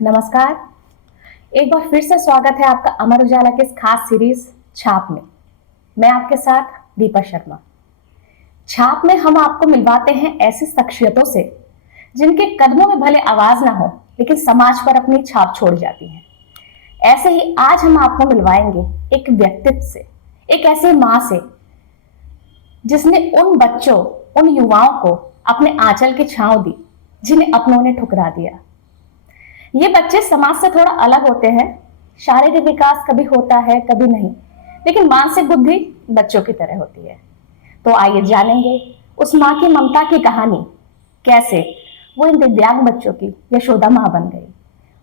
नमस्कार। एक बार फिर से स्वागत है आपका अमर उजाला के इस खास सीरीज छाप में। मैं आपके साथ दीपा शर्मा। छाप में हम आपको मिलवाते हैं ऐसी शख्सियतों से जिनके कदमों में भले आवाज ना हो लेकिन समाज पर अपनी छाप छोड़ जाती है। ऐसे ही आज हम आपको मिलवाएंगे एक व्यक्तित्व से, एक ऐसी माँ से जिसने उन बच्चों, उन युवाओं को अपने आंचल की छांव दी जिन्हें अपनों ने ठुकरा दिया। ये बच्चे समाज से थोड़ा अलग होते हैं। शारीरिक विकास कभी होता है कभी नहीं, लेकिन मानसिक बुद्धि बच्चों की तरह होती है। तो आइए जानेंगे उस माँ की ममता की कहानी, कैसे वो इन दिव्यांग बच्चों की यशोदा माँ बन गई।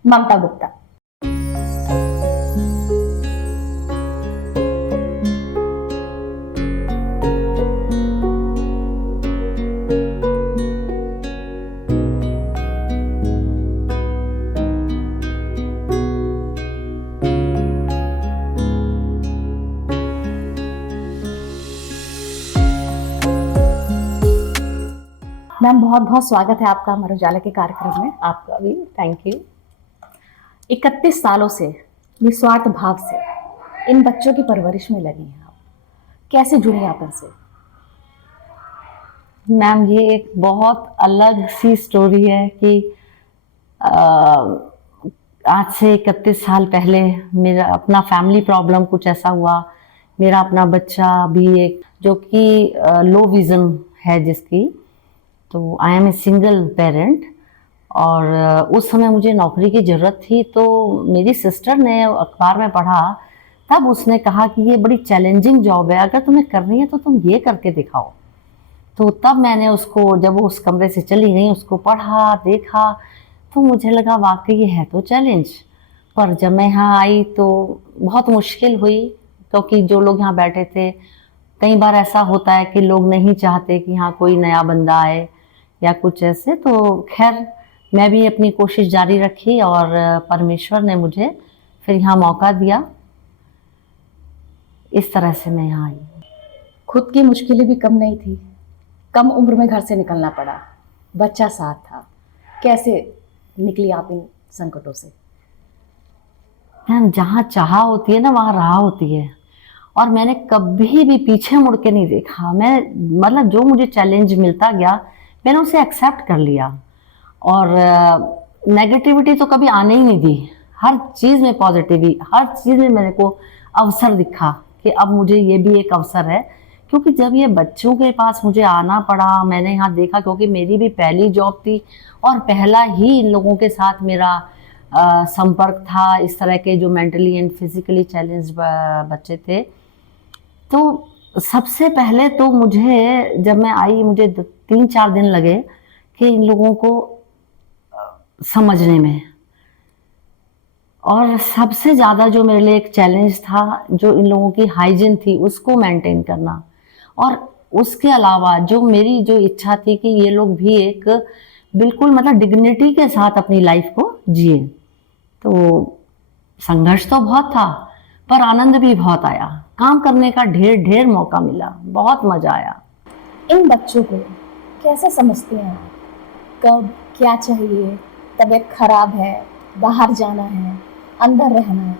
ममता गुप्ता। मैम, बहुत बहुत स्वागत है आपका अमर उजाला के कार्यक्रम में। आपका भी थैंक यू। 31 सालों से निस्वार्थ भाव से इन बच्चों की परवरिश में लगी हैं आप। कैसे जुड़ी आप इनसे? मैम, ये एक बहुत अलग सी स्टोरी है कि आज से 31 साल पहले मेरा अपना फैमिली प्रॉब्लम कुछ ऐसा हुआ। मेरा अपना बच्चा भी एक जो कि लो विज़न है जिसकी, तो I am a single parent. और उस समय मुझे नौकरी की ज़रूरत थी, तो मेरी सिस्टर ने अखबार में पढ़ा, तब उसने कहा कि ये बड़ी चैलेंजिंग जॉब है, अगर तुम्हें करनी है तो तुम ये करके दिखाओ। तो तब मैंने उसको, जब वो उस कमरे से चली गई, उसको पढ़ा, देखा, तो मुझे लगा वाकई ये है तो चैलेंज। पर जब मैं यहाँ आई तो बहुत मुश्किल हुई, क्योंकि जो लोग यहाँ बैठे थे, कई बार ऐसा होता है कि लोग नहीं चाहते कि यहाँ कोई नया बंदा आए या कुछ ऐसे। तो खैर मैं भी अपनी कोशिश जारी रखी और परमेश्वर ने मुझे फिर यहाँ मौका दिया। इस तरह से मैं यहाँ आई। खुद की मुश्किलें भी कम नहीं थी, कम उम्र में घर से निकलना पड़ा, बच्चा साथ था। कैसे निकली आप इन संकटों से? मैम, जहाँ चाहा होती है ना वहाँ राह होती है, और मैंने कभी भी पीछे मुड़ के नहीं देखा। मैं मतलब जो मुझे चैलेंज मिलता गया मैंने उसे एक्सेप्ट कर लिया, और नेगेटिविटी तो कभी आने ही नहीं दी। हर चीज़ में पॉजिटिविटी, हर चीज़ में मेरे को अवसर दिखा कि अब मुझे ये भी एक अवसर है। क्योंकि जब ये बच्चों के पास मुझे आना पड़ा, मैंने यहाँ देखा, क्योंकि मेरी भी पहली जॉब थी और पहला ही इन लोगों के साथ मेरा संपर्क था, इस तरह के जो मेंटली एंड फिजिकली चैलेंज बच्चे थे। तो सबसे पहले तो मुझे, जब मैं आई, मुझे 3-4 दिन लगे कि इन लोगों को समझने में। और सबसे ज़्यादा जो मेरे लिए एक चैलेंज था, जो इन लोगों की हाइजीन थी उसको मेंटेन करना। और उसके अलावा जो मेरी जो इच्छा थी कि ये लोग भी एक बिल्कुल मतलब डिग्निटी के साथ अपनी लाइफ को जिए। तो संघर्ष तो बहुत था, पर आनंद भी बहुत आया। काम करने का ढेर ढेर मौका मिला, बहुत मज़ा आया। इन बच्चों को कैसे समझते हैं आप? कब क्या चाहिए? तबीयत खराब है, बाहर जाना है, अंदर रहना है,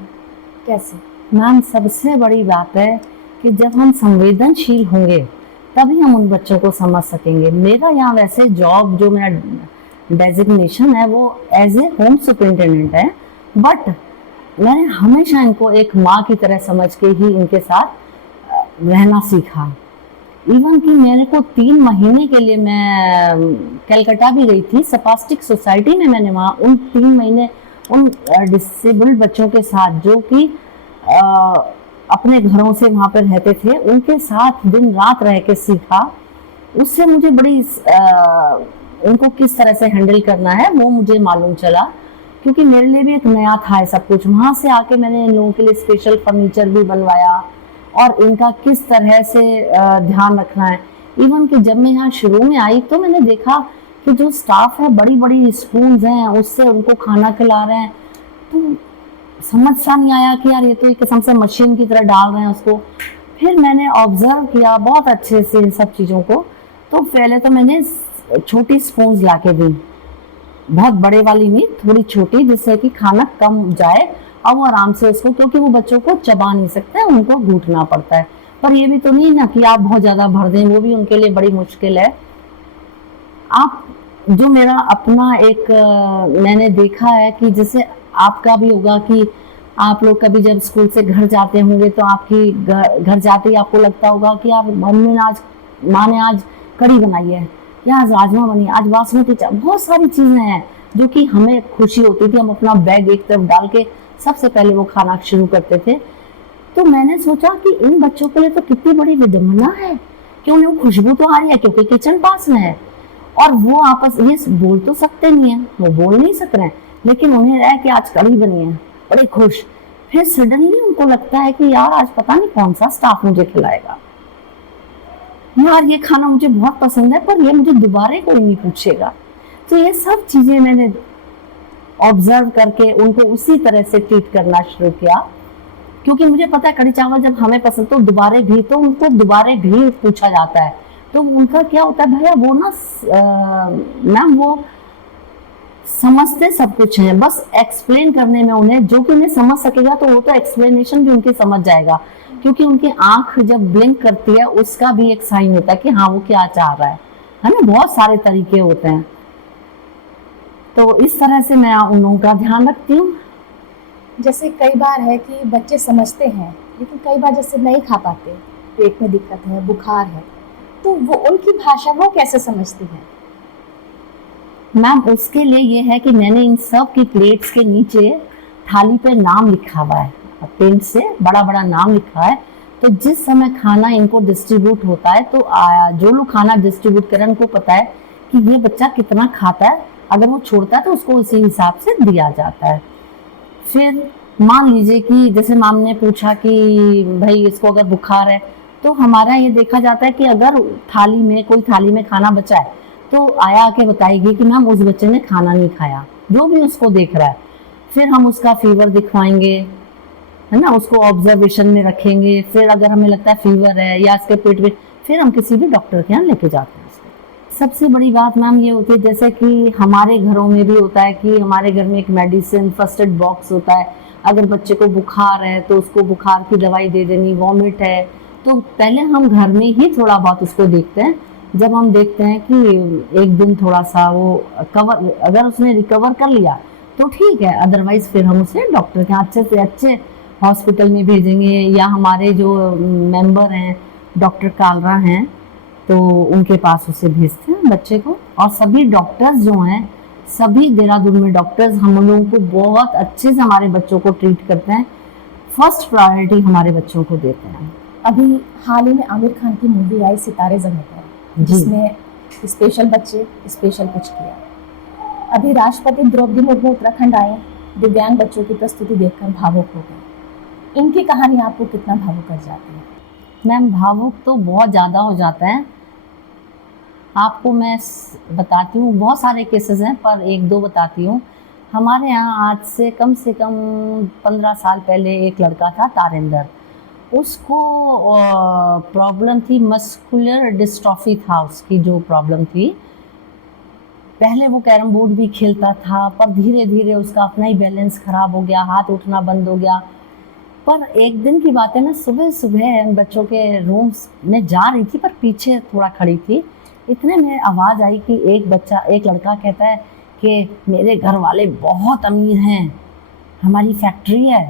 कैसे? मैम, सबसे बड़ी बात है कि जब हम संवेदनशील होंगे तभी हम उन बच्चों को समझ सकेंगे। मेरा यहाँ वैसे जॉब, जो मेरा डेजिग्नेशन है वो एज ए होम सुपरिटेंडेंट है, बट मैंने हमेशा इनको एक माँ की तरह समझ के ही इनके साथ रहना सीखा। इवन कि मेरे को 3 महीने के लिए मैं कलकत्ता भी गई थी, स्पास्टिक सोसाइटी में। मैंने वहाँ उन 3 महीने उन डिसेबल्ड बच्चों के साथ, जो कि अपने घरों से वहाँ पर रहते थे, उनके साथ दिन रात रह के सीखा। उससे मुझे बड़ी उनको किस तरह से हैंडल करना है वो मुझे मालूम चला, क्योंकि मेरे लिए भी एक नया था सब कुछ। वहाँ से आके मैंने इन लोगों के लिए स्पेशल फर्नीचर भी बनवाया, और इनका किस तरह से ध्यान रखना है। इवन कि जब मैं यहाँ शुरू में आई तो मैंने देखा कि जो स्टाफ है, बड़ी बड़ी स्पून्स हैं, उससे उनको खाना खिला रहे हैं। तो समझ सा नहीं आया कि यार ये तो एक किस्म से मशीन की तरह डाल रहे हैं उसको। फिर मैंने ऑब्जर्व किया बहुत अच्छे से इन सब चीज़ों को। तो पहले तो मैंने छोटी स्पून्स ला के दी, बहुत बड़े वाली नहीं, थोड़ी छोटी, जिससे कि खाना कम जाए और वो आराम से उसको, क्योंकि वो बच्चों को चबा नहीं सकते, उनको घूटना पड़ता है। पर ये भी तो नहीं ना कि आप बहुत ज्यादा भर दें, वो भी उनके लिए बड़ी मुश्किल है। आप जो मेरा अपना एक मैंने देखा है कि जैसे आपका भी होगा कि आप लोग कभी जब स्कूल से घर जाते होंगे तो आपकी घर जाते ही आपको लगता होगा कि यार मम्मी ने आज, माँ ने आज कढ़ी बनाई है, या आज राजमा बनी, आज बासमती चावल, बहुत सारी चीजें हैं जो कि हमें खुशी होती थी। हम अपना बैग एक तरफ डाल के सबसे पहले वो खाना शुरू करते थे। तो मैंने सोचा कि इन बच्चों के लिए तो कितनी बड़ी विडम्बना है कि उन्हें वो खुशबू तो आ रही है क्योंकि किचन पास में है, और वो आपस ये बोल तो सकते नहीं है, वो बोल नहीं सक रहे हैं, लेकिन उन्हें है कि आज कढ़ी बनी है, बड़े खुश। फिर सडनली उनको लगता है कि यार आज पता नहीं कौन सा स्टाफ मुझे खिलाएगा, यार ये खाना मुझे बहुत पसंद है पर ये मुझे दोबारा कोई नहीं पूछेगा। तो ये सब चीजें मैंने ऑब्जर्व करके उनको उसी तरह से ट्रीट करना शुरू किया, क्योंकि मुझे पता है कढ़ी चावल जब हमें पसंद तो दोबारा भी, तो उनको दोबारा भी पूछा जाता है। तो उनका क्या होता है भैया, वो ना मैम वो समझते सब कुछ है, बस एक्सप्लेन करने में उन्हें, जो कि उन्हें समझ सकेगा तो वो तो एक्सप्लेनेशन भी उनकी समझ जाएगा, क्योंकि उनकी आंख जब ब्लिंक करती है उसका भी एक साइन होता है कि हाँ वो क्या चाह रहा है ना। बहुत सारे तरीके होते हैं। तो इस तरह से मैं उन लोगों का ध्यान रखती हूँ। जैसे कई बार है कि बच्चे समझते हैं लेकिन कई बार जैसे नहीं खा पाते, पेट में दिक्कत है, बुखार है, तो वो उनकी भाषा वो कैसे समझती है? मैम उसके लिए ये है कि मैंने इन सब की प्लेट्स के नीचे थाली पे नाम लिखा हुआ है, पेंट से बड़ा बड़ा नाम लिखा है। तो जिस समय खाना इनको डिस्ट्रीब्यूट होता है तो जो लोग खाना डिस्ट्रीब्यूट करें उनको पता है कि ये बच्चा कितना खाता है, अगर वो छोड़ता है तो उसको उसी हिसाब से दिया जाता है। फिर मान लीजिए कि जैसे मैम ने पूछा कि भाई इसको अगर बुखार है, तो हमारा ये देखा जाता है कि अगर थाली में कोई थाली में खाना बचा है तो आया आके बताएगी कि मैम उस बच्चे ने खाना नहीं खाया, जो भी उसको देख रहा है। फिर हम उसका फीवर दिखवाएंगे, है ना, उसको ऑब्जर्वेशन में रखेंगे। फिर अगर हमें लगता है फीवर है या इसके पेट में, फिर हम किसी भी डॉक्टर के यहाँ लेके जाते हैं उसको। सबसे बड़ी बात मैम ये होती है, जैसे कि हमारे घरों में भी होता है कि हमारे घर में एक मेडिसिन फर्स्ट एड बॉक्स होता है। अगर बच्चे को बुखार है तो उसको बुखार की दवाई दे देनी, वॉमिट है तो पहले हम घर में ही थोड़ा बहुत उसको देखते हैं। जब हम देखते हैं कि एक दिन थोड़ा सा वो कवर, अगर उसने रिकवर कर लिया तो ठीक है, अदरवाइज फिर हम उसे डॉक्टर के अच्छे से अच्छे हॉस्पिटल में भेजेंगे, या हमारे जो मेंबर हैं डॉक्टर कालरा हैं तो उनके पास उसे भेजते हैं बच्चे को। और सभी डॉक्टर्स जो हैं, सभी देहरादून में डॉक्टर्स हम लोगों को बहुत अच्छे से हमारे बच्चों को ट्रीट करते हैं, फर्स्ट प्रायोरिटी हमारे बच्चों को देते हैं। अभी हाल ही में आमिर खान की मूवी आई सितारे ज़मीं पर, जिसमें स्पेशल बच्चे स्पेशल कुछ किया। अभी राष्ट्रपति द्रौपदी मुर्मू उत्तराखंड आए, दिव्यांग बच्चों की प्रस्तुति देखकर भावुक हो गए। इनकी कहानी आपको कितना भावुक कर जाती है? मैम भावुक तो बहुत ज़्यादा हो जाता है। आपको मैं बताती हूँ, बहुत सारे केसेस हैं पर एक दो बताती हूँ। हमारे यहाँ आज से कम 15 साल पहले एक लड़का था तारिंदर, उसको प्रॉब्लम थी, मस्कुलर डिस्ट्रॉफी था उसकी जो प्रॉब्लम थी। पहले वो कैरम बोर्ड भी खेलता था पर धीरे धीरे उसका अपना ही बैलेंस खराब हो गया, हाथ उठना बंद हो गया। पर एक दिन की बात है, मैं सुबह सुबह बच्चों के रूम्स में जा रही थी पर पीछे थोड़ा खड़ी थी, इतने में आवाज़ आई कि एक लड़का कहता है कि मेरे घर वाले बहुत अमीर हैं, हमारी फैक्ट्री है।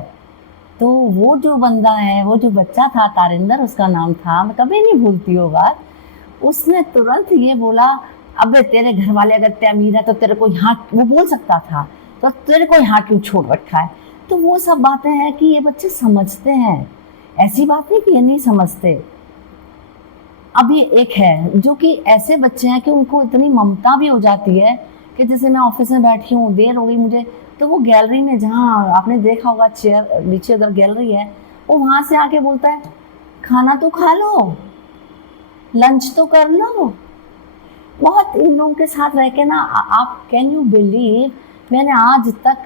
तो वो जो बंदा है, वो जो बच्चा था तारिंदर उसका नाम था, मैं कभी नहीं भूलती वो बात, उसने तुरंत ये बोला, अबे तेरे घर वाले अगर ते अमीर है तो तेरे को यहाँ, वो बोल सकता था, तो तेरे को यहाँ क्यों छोड़ रखा है। तो वो सब बातें हैं कि ये बच्चे समझते हैं, ऐसी बात नहीं कि ये नहीं समझते। अभी एक है जो कि ऐसे बच्चे हैं कि उनको इतनी ममता भी हो जाती है कि जैसे मैं ऑफिस में बैठी हूँ, देर हो गई मुझे, तो वो गैलरी में, जहाँ आपने देखा होगा चेयर नीचे उधर गैलरी है, वो वहाँ से आके बोलता है खाना तो खा लो, लंच तो कर लो। बहुत इन लोगों के साथ रह के ना, आप कैन यू बिलीव, मैंने आज तक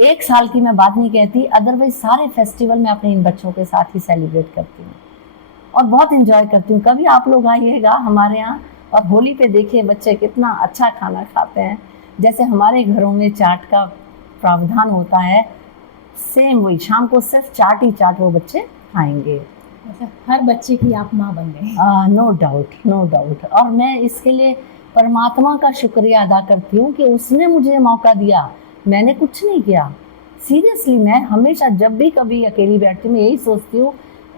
1 साल की मैं बात नहीं कहती, अदरवाइज सारे फेस्टिवल मैं अपने इन बच्चों के साथ ही सेलिब्रेट करती हूँ और बहुत इंजॉय करती हूँ। कभी आप लोग आइएगा हमारे यहाँ और होली पे देखिए बच्चे कितना अच्छा खाना खाते हैं, जैसे हमारे घरों में चाट का प्रावधान होता है, सेम वही शाम को सिर्फ चाट ही चाट वो बच्चे खाएंगे। मतलब हर बच्चे की आप माँ बन गए। No doubt, no doubt. और मैं इसके लिए परमात्मा का शुक्रिया अदा करती हूँ कि उसने मुझे मौका दिया, मैंने कुछ नहीं किया। सीरियसली मैं हमेशा जब भी कभी अकेली बैठती हूँ मैं यही सोचती हूँ,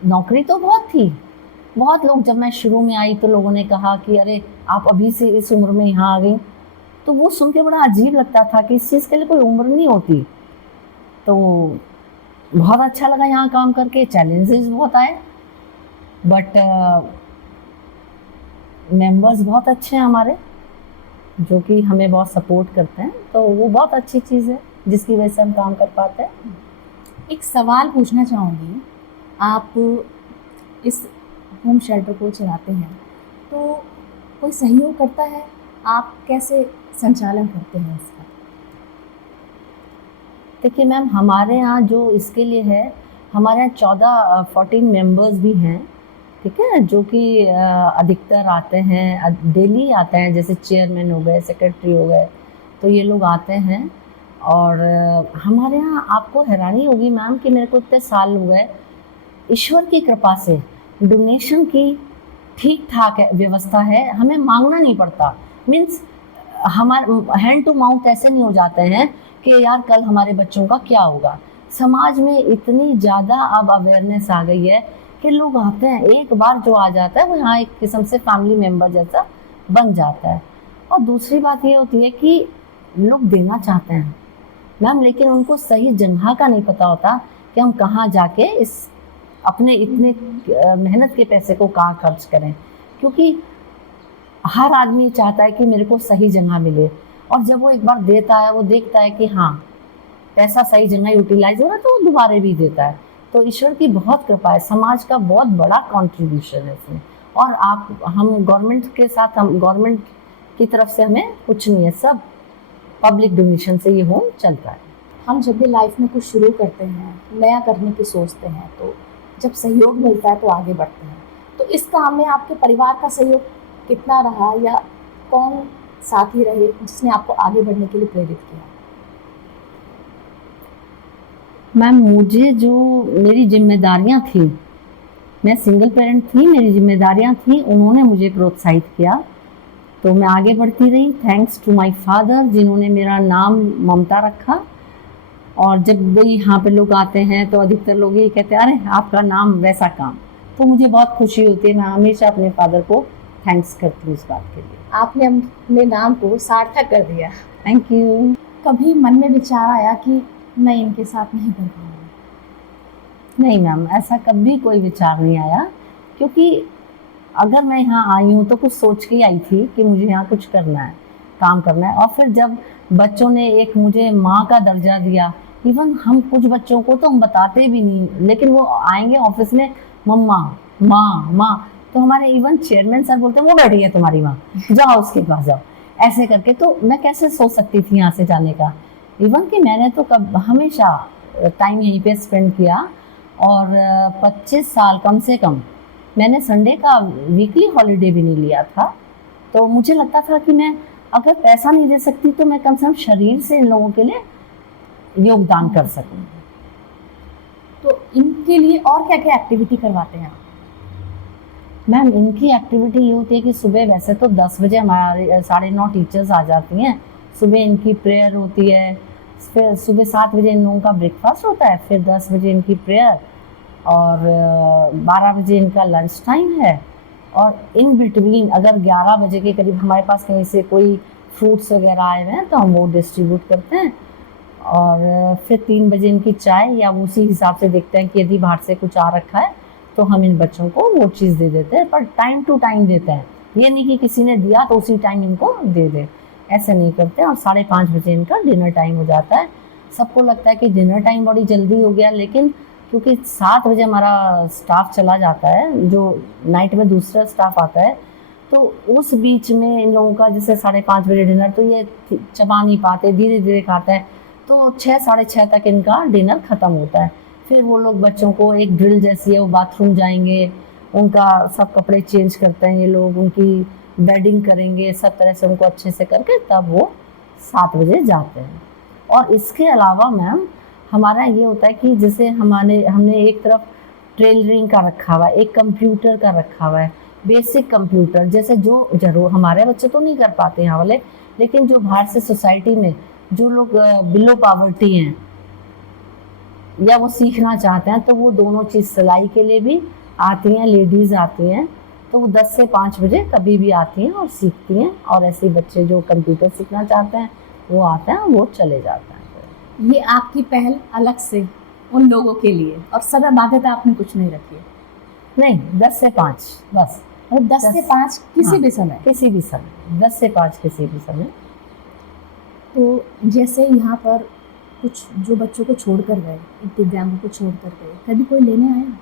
नौकरी तो बहुत थी, बहुत लोग, जब मैं शुरू में आई तो लोगों ने कहा कि अरे आप अभी से इस उम्र में यहाँ आ गई, तो वो सुन के बड़ा अजीब लगता था कि इस चीज़ के लिए कोई उम्र नहीं होती। तो बहुत अच्छा लगा यहाँ काम करके, चैलेंजेस बहुत आए, बट मेंबर्स बहुत अच्छे हैं हमारे, जो कि हमें बहुत सपोर्ट करते हैं, तो वो बहुत अच्छी चीज़ है जिसकी वजह से हम काम कर पाते हैं। एक सवाल पूछना चाहूँगी, आप इस होम शेल्टर को चलाते हैं तो कोई सहयोग करता है, आप कैसे संचालन करते हैं इसका? देखिए मैम, हमारे यहाँ जो इसके लिए है, हमारे यहाँ 14 मेंबर्स भी हैं, ठीक है, जो कि अधिकतर आते हैं, डेली आते हैं, जैसे चेयरमैन हो गए, सेक्रेटरी हो गए, तो ये लोग आते हैं। और हमारे यहाँ आपको हैरानी होगी मैम कि मेरे को इतने साल हो गए, ईश्वर की कृपा से डोनेशन की ठीक ठाक व्यवस्था है, हमें मांगना नहीं पड़ता। मीन्स हमारे हैंड टू माउथ ऐसे नहीं हो जाते हैं कि यार कल हमारे बच्चों का क्या होगा। समाज में इतनी ज़्यादा अब अवेयरनेस आ गई है कि लोग आते हैं, एक बार जो आ जाता है वो यहाँ एक किस्म से फैमिली मेम्बर जैसा बन जाता है। और दूसरी बात ये होती है कि लोग देना चाहते हैं मैम, लेकिन उनको सही जगह का नहीं पता होता कि हम कहाँ जाके इस अपने इतने मेहनत के पैसे को कहाँ खर्च करें, क्योंकि हर आदमी चाहता है कि मेरे को सही जगह मिले, और जब वो एक बार देता है वो देखता है कि हाँ पैसा सही जगह यूटिलाइज हो रहा है तो वो दोबारा भी देता है। तो ईश्वर की बहुत कृपा है, समाज का बहुत बड़ा कंट्रीब्यूशन है इसमें। और हम गवर्नमेंट के साथ, हम गवर्नमेंट की तरफ से हमें कुछ नहीं है, सब पब्लिक डोनेशन से ये होम चलता है। हम जब भी लाइफ में कुछ शुरू करते हैं, नया करने की सोचते हैं, तो जब सहयोग मिलता है तो आगे बढ़ते हैं। तो इस काम में आपके परिवार का सहयोग कितना रहा, या कौन साथी रहे जिसने आपको आगे बढ़ने के लिए प्रेरित किया? मैम, मुझे जो मेरी जिम्मेदारियां थी, मैं सिंगल पेरेंट थी, मेरी जिम्मेदारियां थी, उन्होंने मुझे प्रोत्साहित किया, तो मैं आगे बढ़ती रही। थैंक्स टू माय फादर, जिन्होंने मेरा नाम ममता रखा। और जब भी यहाँ पे लोग आते हैं तो अधिकतर लोग ये कहते हैं अरे आपका नाम वैसा काम, तो मुझे बहुत खुशी होती है। मैं हमेशा अपने फादर को थैंक्स करती हूँ इस बात के लिए। आपने अपने नाम को सार्थक कर दिया। Thank you. कभी मन में विचार आया कि मैं इनके साथ नहीं कर पाऊंगी? नहीं मैम, ऐसा कभी कोई विचार नहीं आया, क्योंकि अगर मैं यहाँ आई हूँ तो कुछ सोच के ही आई थी कि मुझे यहाँ कुछ करना है, काम करना है। और फिर जब बच्चों ने एक मुझे माँ का दर्जा दिया, इवन हम कुछ बच्चों को तो हम बताते भी नहीं, लेकिन वो आएंगे ऑफिस में, मम्मा, माँ माँ, तो हमारे इवन चेयरमैन सर बोलते हैं वो बैठी है तुम्हारी माँ, जाओ उसके पास जाओ, ऐसे करके। तो मैं कैसे सोच सकती थी यहाँ से जाने का। इवन कि मैंने तो हमेशा टाइम यहीं पे स्पेंड किया, और 25 साल कम से कम मैंने संडे का वीकली हॉलीडे भी नहीं लिया था। तो मुझे लगता था कि मैं अगर पैसा नहीं दे सकती तो मैं कम से कम शरीर से इन लोगों के लिए योगदान कर सकूं। तो इनके लिए और क्या क्या एक्टिविटी करवाते हैं आप? मैम, इनकी एक्टिविटी ये होती है कि सुबह वैसे तो 10 बजे हमारे 9:30 टीचर्स आ जाती हैं, सुबह इनकी प्रेयर होती है, फिर सुबह 7 बजे इन लोगों का ब्रेकफास्ट होता है, फिर 10 बजे इनकी प्रेयर, और 12 बजे इनका लंच टाइम है। और इन बिटवीन अगर 11 बजे के करीब हमारे पास कहीं से कोई फ्रूट्स वगैरह आए हुए हैं तो हम वो डिस्ट्रीब्यूट करते हैं। और फिर 3 बजे इनकी चाय, या उसी हिसाब से देखते हैं कि यदि बाहर से कुछ आ रखा है तो हम इन बच्चों को वो चीज़ दे देते हैं, पर टाइम टू टाइम देते हैं, ये नहीं कि किसी ने दिया तो उसी टाइम इनको दे दे, ऐसे नहीं करते। और 5:30 बजे इनका डिनर टाइम हो जाता है। सबको लगता है कि डिनर टाइम बड़ी जल्दी हो गया, लेकिन क्योंकि 7 बजे हमारा स्टाफ चला जाता है, जो नाइट में दूसरा स्टाफ आता है, तो उस बीच में इन लोगों का जैसे 5:30 बजे डिनर, तो ये चबा नहीं पाते, धीरे धीरे खाते हैं, तो 6 साढ़े 6 तक इनका डिनर ख़त्म होता है। फिर वो लोग बच्चों को एक ड्रिल जैसी है, वो बाथरूम जाएंगे, उनका सब कपड़े चेंज करते हैं ये लोग, उनकी बेडिंग करेंगे, सब तरह से उनको अच्छे से करके तब वो 7 बजे जाते हैं। और इसके अलावा मैम हमारा ये होता है कि जैसे हमने एक तरफ टेलरिंग का रखा हुआ है, एक कंप्यूटर का रखा हुआ है, बेसिक कंप्यूटर, जैसे जो जरूर हमारे बच्चे तो नहीं कर पाते यहाँ वाले, लेकिन जो बाहर से सोसाइटी में जो लोग बिलो पॉवर्टी हैं या वो सीखना चाहते हैं, तो वो दोनों चीज़ सिलाई के लिए भी आती हैं, लेडीज़ आती हैं, तो वो 10 से 5 बजे कभी भी आती हैं और सीखती हैं। और ऐसे बच्चे जो कंप्यूटर सीखना चाहते हैं वो आते हैं, वो चले जाते हैं। ये आपकी पहल अलग से उन लोगों के लिए, और समय बाध्यता आपने कुछ नहीं रखी है? नहीं, 10 से 5 बस। और 10 से 5 किसी हाँ, भी समय? किसी भी समय, 10 से 5 किसी भी समय। तो जैसे यहाँ पर कुछ जो बच्चों को छोड़कर गए, दिव्यांगों को छोड़कर गए, कभी कोई लेने आया?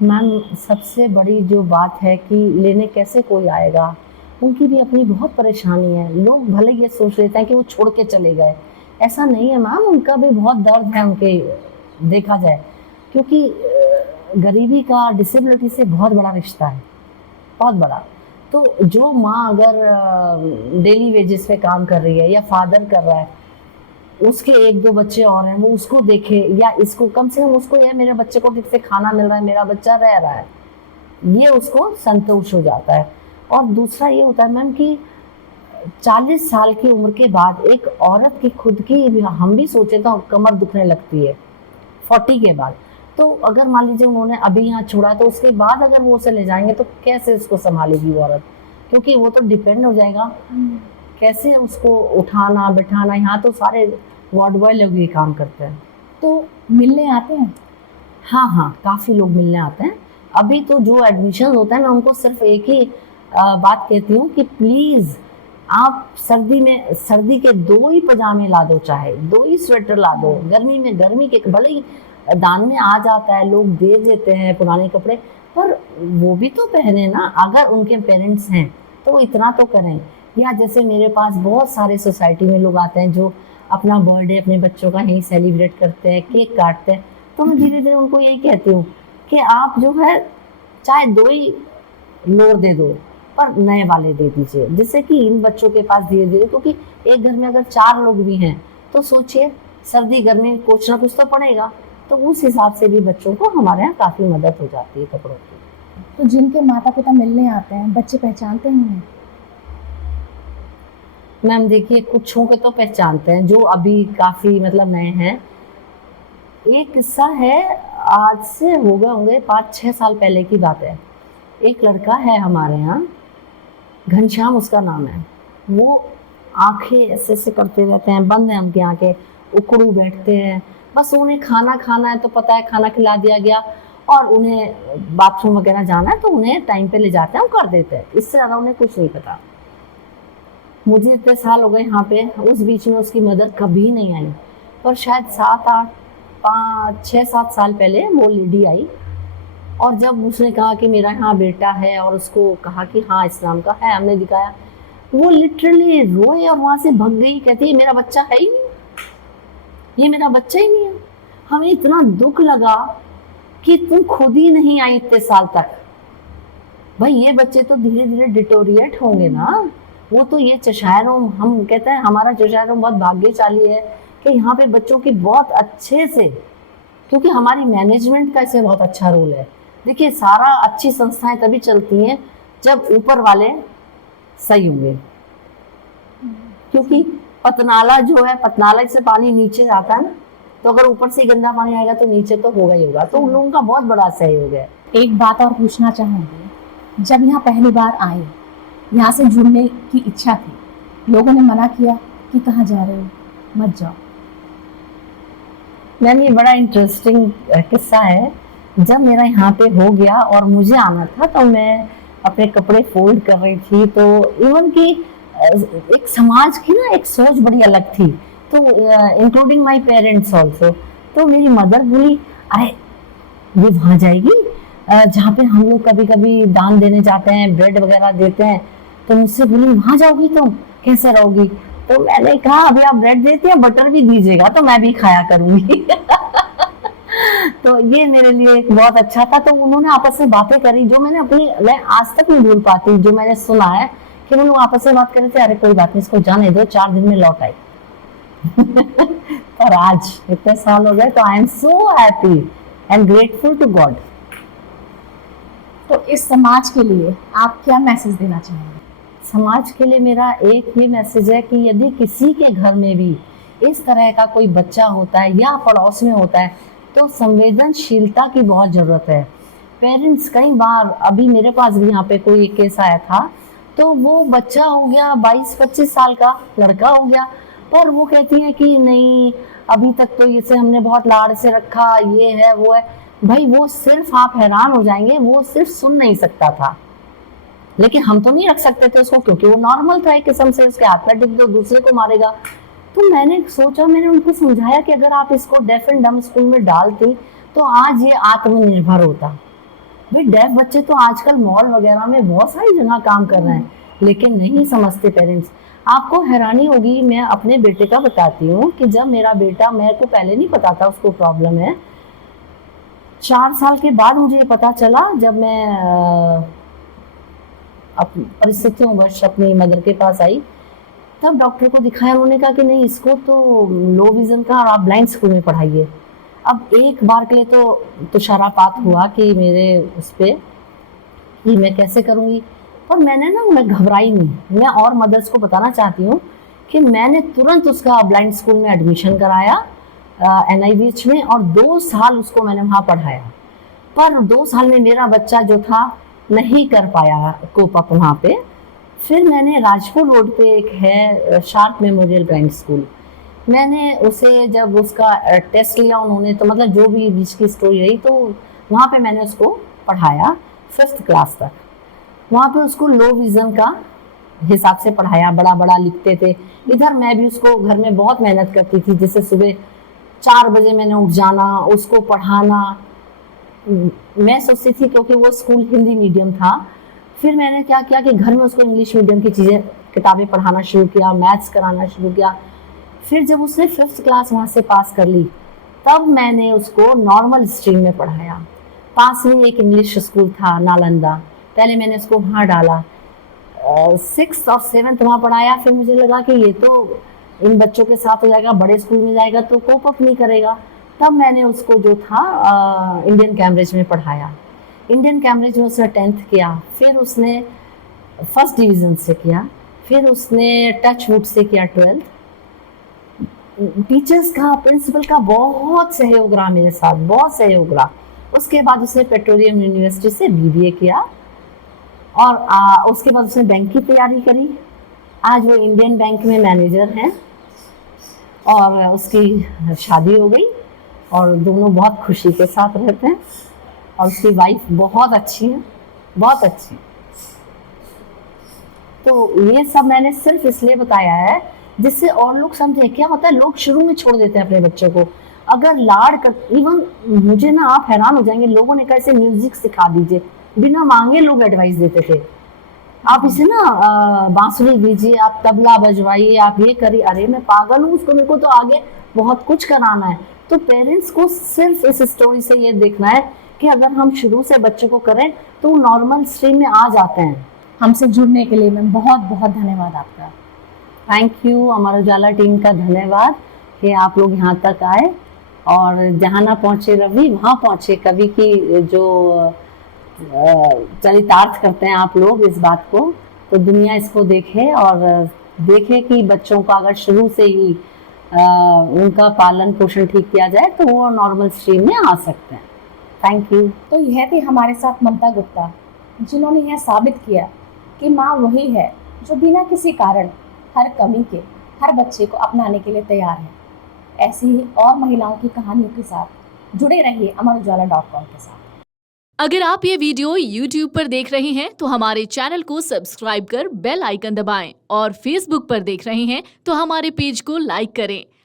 मैम सबसे बड़ी जो बात है कि लेने कैसे कोई आएगा, उनकी भी अपनी बहुत परेशानी है। लोग भले ये सोच लेते हैं कि वो छोड़ के चले गए, ऐसा नहीं है मैम, उनका भी बहुत दर्द है उनके, देखा जाए, क्योंकि गरीबी का डिसेबिलिटी से बहुत बड़ा रिश्ता है, बहुत बड़ा। तो जो माँ अगर डेली वेजेस पे काम कर रही है या फादर कर रहा है, उसके 1-2 बच्चे और हैं, वो उसको देखे, या इसको कम से कम उसको, या मेरे बच्चे को ठीक से खाना मिल रहा है, मेरा बच्चा रह रहा है, ये उसको संतोष हो जाता है। और दूसरा ये होता है मैम कि 40 साल की उम्र के बाद एक औरत की खुद की, हम भी सोचे तो कमर दुखने लगती है 40 के बाद। तो अगर मान लीजिए उन्होंने अभी यहाँ छोड़ा, तो उसके बाद अगर वो उसे ले जाएंगे तो कैसे उसको संभालेगी वो औरत, क्योंकि वो तो डिपेंड हो जाएगा। कैसे उसको उठाना बिठाना, यहाँ तो सारे वार्ड बॉय लोग ये काम करते हैं। तो मिलने आते हैं? हाँ हाँ, काफ़ी लोग मिलने आते हैं। अभी तो जो एडमिशन होता है, मैं उनको सिर्फ एक ही बात कहती हूँ कि प्लीज़ आप सर्दी के 2 ही पजामे ला दो, चाहे 2 ही स्वेटर ला दो, गर्मी में गर्मी के, भले ही दान में आ जाता है, लोग दे देते हैं पुराने कपड़े, पर वो भी तो पहने ना, अगर उनके पेरेंट्स हैं तो इतना तो करें। या जैसे मेरे पास बहुत सारे सोसाइटी में लोग आते हैं जो अपना बर्थडे अपने बच्चों का यहीं सेलिब्रेट करते हैं, केक काटते हैं, तो मैं धीरे धीरे उनको यही कहती हूँ कि आप जो है चाहे 2 ही लोर दे दो, पर नए वाले दे दीजिए, जिससे कि इन बच्चों के पास धीरे धीरे, क्योंकि एक घर में अगर 4 लोग भी हैं तो सोचिए सर्दी गर्मी कुछ ना कुछ तो पड़ेगा, तो उस हिसाब से भी बच्चों को हमारे यहाँ काफ़ी मदद हो जाती है कपड़ों की। तो जिनके माता पिता मिलने आते हैं, बच्चे पहचानते हैं उन्हें? मैम देखिए, कुछों के तो पहचानते हैं जो अभी काफ़ी मतलब नए हैं। एक किस्सा है, आज से हो गए होंगे 5-6 साल पहले की बात है। एक लड़का है हमारे यहाँ, घनश्याम उसका नाम है, वो आंखें ऐसे ऐसे करते रहते हैं, बंद है उनकी आंखें, उकड़ू बैठते हैं, बस उन्हें खाना खाना है तो पता है खाना खिला दिया गया, और उन्हें बाथरूम वगैरह जाना है तो उन्हें टाइम पे ले जाते हैं, वो कर देते हैं, इससे ज़्यादा उन्हें कुछ नहीं पता। मुझे इतने साल हो गए यहाँ पे, उस बीच में उसकी मदर कभी नहीं आई, पर शायद 6-7 साल पहले वो लेडी आई, और जब उसने कहा कि मेरा यहाँ बेटा है, और उसको कहा कि हाँ इस्लाम का है, हमने दिखाया, वो लिटरली रोए और वहाँ से भाग गई, कहती है मेरा बच्चा है ही नहीं, ये मेरा बच्चा ही नहीं है। हमें इतना दुख लगा कि तुम खुद ही नहीं आई इतने साल तक। भाई ये बच्चे तो धीरे धीरे डिटोरिएट होंगे ना। वो तो ये चशायर होम, हम कहते हैं हमारा चशायर होम बहुत भाग्यशाली है कि यहाँ पे बच्चों की बहुत अच्छे से, क्योंकि हमारी मैनेजमेंट का इसमें बहुत अच्छा रोल है। देखिए सारा अच्छी संस्थाएं तभी चलती हैं जब ऊपर वाले सही होंगे, क्योंकि पतनाला जो है, पतनाला से पानी नीचे जाता है ना, तो अगर ऊपर से गंदा पानी आएगा तो नीचे तो होगा ही होगा, तो उन लोगों का बहुत बड़ा सहयोग है। एक बात और पूछना चाहूँगी, जब यहाँ पहली बार आए, यहाँ से जुड़ने की इच्छा थी, लोगों ने मना किया कि कहाँ जा रहे हो, मत जाओ? मैम ये बड़ा इंटरेस्टिंग किस्सा है। जब मेरा यहाँ पे हो गया और मुझे आना था, तो मैं अपने कपड़े फोल्ड कर रही थी, तो इवन की एक समाज की ना एक सोच बड़ी अलग थी, तो इंक्लूडिंग माय पेरेंट्स ऑल्सो। तो मेरी मदर बोली अरे ये वहाँ जाएगी जहाँ पे हम लोग कभी कभी दान देने जाते हैं, ब्रेड वगैरह देते हैं, तो मुझसे बोली वहाँ जाओगी तुम, कैसे रहोगी? तो मैंने कहा अभी आप ब्रेड देती हैं, बटर भी दीजिएगा तो मैं भी खाया करूंगी। तो ये मेरे लिए एक बहुत अच्छा था। तो उन्होंने आपस में बातें करी जो मैं आज तक नहीं भूल पाती। जो मैंने सुना है कि वो लोग आपस में बात कर रहे थे, अरे कोई बात नहीं, इसको जाने दो, 4 दिन में लौट आई। पर आज इतने साल हो गए, तो I am so happy and grateful to God. तो इस समाज के लिए आप क्या मैसेज देना चाहेंगे? समाज के लिए मेरा एक ही मैसेज है कि यदि किसी के घर में भी इस तरह का कोई बच्चा होता है या पड़ोस में होता है, तो संवेदनशीलता की बहुत ज़रूरत है। पेरेंट्स कई बार, अभी मेरे पास भी यहाँ पे कोई एक केस आया था, तो वो बच्चा हो गया 22-25 साल का लड़का हो गया, पर वो कहती है कि नहीं, अभी तक तो इसे हमने बहुत लाड़ से रखा, ये है वो है। भाई वो सिर्फ, आप हैरान हो जाएंगे, वो सिर्फ सुन नहीं सकता था, लेकिन हम तो नहीं रख सकते थे उसको, क्योंकि वो नॉर्मल था एक किस्म से, उसके हाथ में टिक दो दूसरे को मारेगा। तो मैंने सोचा, मैंने उनको समझाया कि अगर आप इसको डेफ एंड डम स्कूल में डालती तो आज ये आत्मनिर्भर होता। भाई डेफ बच्चे तो आजकल मॉल वगैरह में बहुत सारी जगह काम कर रहे हैं, लेकिन नहीं समझते पेरेंट्स। आपको हैरानी होगी, मैं अपने बेटे का बताती हूँ कि जब मेरा बेटा, मेरे को पहले नहीं पता था उसको प्रॉब्लम है, 4 साल के बाद मुझे ये पता चला, जब मैं परिस्थितियों वश अपनी मदर के पास आई, तब डॉक्टर को दिखाया। उन्होंने कहा कि नहीं, इसको तो लो विजन का, और आप ब्लाइंड स्कूल में पढ़ाइए। अब एक बार के लिए तो तुषारापात हुआ कि मेरे उस पे कि मैं कैसे करूँगी, पर मैं घबराई नहीं। मैं और मदर्स को बताना चाहती हूँ कि मैंने तुरंत उसका ब्लाइंड स्कूल में एडमिशन कराया NIVH में, और 2 साल उसको मैंने वहाँ पढ़ाया। पर 2 साल में मेरा बच्चा जो था नहीं कर पाया कोप अप वहाँ पे। फिर मैंने राजपुर रोड पे एक है शार्प मेमोरियल ब्लाइंड स्कूल, मैंने उसे, जब उसका टेस्ट लिया उन्होंने, तो मतलब जो भी बीच की स्टोरी रही, तो वहाँ पे मैंने उसको पढ़ाया 5th क्लास तक। वहाँ पे उसको लो विज़न का हिसाब से पढ़ाया, बड़ा बड़ा लिखते थे। इधर मैं भी उसको घर में बहुत मेहनत करती थी, जैसे सुबह 4 बजे मैंने उठ जाना, उसको पढ़ाना। मैं सोचती थी, क्योंकि वो स्कूल हिंदी मीडियम था, फिर मैंने क्या किया कि घर में उसको इंग्लिश मीडियम की चीज़ें, किताबें पढ़ाना शुरू किया, मैथ्स कराना शुरू किया। फिर जब उसने 5th क्लास वहाँ से पास कर ली, तब मैंने उसको नॉर्मल स्ट्रीम में पढ़ाया। पास में एक इंग्लिश स्कूल था नालंदा, पहले मैंने उसको वहाँ डाला। 6th और 7th वहाँ पढ़ाया। फिर मुझे लगा कि ये तो इन बच्चों के साथ हो जाएगा, बड़े स्कूल में जाएगा तो कोप अप नहीं करेगा। तब मैंने उसको जो था इंडियन कैम्ब्रिज में पढ़ाया। इंडियन कैम्ब्रिज में उसने 10th किया, फिर उसने 1st डिवीज़न से किया, फिर उसने टच वुड से किया 12th। टीचर्स का, प्रिंसिपल का बहुत सहयोग रहा मेरे साथ, बहुत सहयोग रहा। उसके बाद उसने पेट्रोलियम यूनिवर्सिटी से BBA किया, और उसके बाद उसने बैंक की तैयारी करी। आज वो इंडियन बैंक में मैनेजर हैं, और उसकी शादी हो गई, और दोनों बहुत खुशी के साथ रहते हैं, और उसकी वाइफ बहुत अच्छी है, बहुत अच्छी। तो ये सब मैंने सिर्फ इसलिए बताया है जिससे और लोग समझे। क्या होता है, लोग शुरू में छोड़ देते हैं अपने बच्चों को, अगर लाड़ कर, इवन मुझे ना, आप हैरान हो जाएंगे, लोगों ने कैसे म्यूजिक सिखा दीजिए, बिना मांगे लोग एडवाइस देते थे, आप इसे ना बांसुरी दीजिए, आप तबला बजवाइए, आप ये करिए। अरे मैं पागल हूँ, उसको, मेरे को तो आगे बहुत कुछ कराना है। तो पेरेंट्स को सिर्फ इस स्टोरी से ये देखना है कि अगर हम शुरू से बच्चों को करें तो वो नॉर्मल स्ट्रीम में आ जाते हैं। हमसे जुड़ने के लिए मैम बहुत बहुत धन्यवाद आपका। Thank you, Amar Ujala team का धन्यवाद कि आप लोग यहाँ तक आए, और जहाँ ना पहुँचे रवि, वहाँ पहुँचे कवि की जो चरितार्थ करते हैं आप लोग इस बात को, तो दुनिया इसको देखे, और देखे कि बच्चों का अगर शुरू से ही उनका पालन पोषण ठीक किया जाए तो वो नॉर्मल स्ट्रीम में आ सकते हैं। Thank you. तो यह थी हमारे साथ ममता गुप्ता, जिन्होंने यह साबित किया कि माँ वही है जो बिना किसी कारण, हर कमी के, हर बच्चे को अपनाने के लिए तैयार है। ऐसी ही और महिलाओं की कहानियों के साथ जुड़े रहिए amarujala.com के साथ। अगर आप ये वीडियो YouTube पर देख रहे हैं तो हमारे चैनल को सब्सक्राइब कर बेल आइकन दबाएं, और Facebook पर देख रहे हैं तो हमारे पेज को लाइक करें।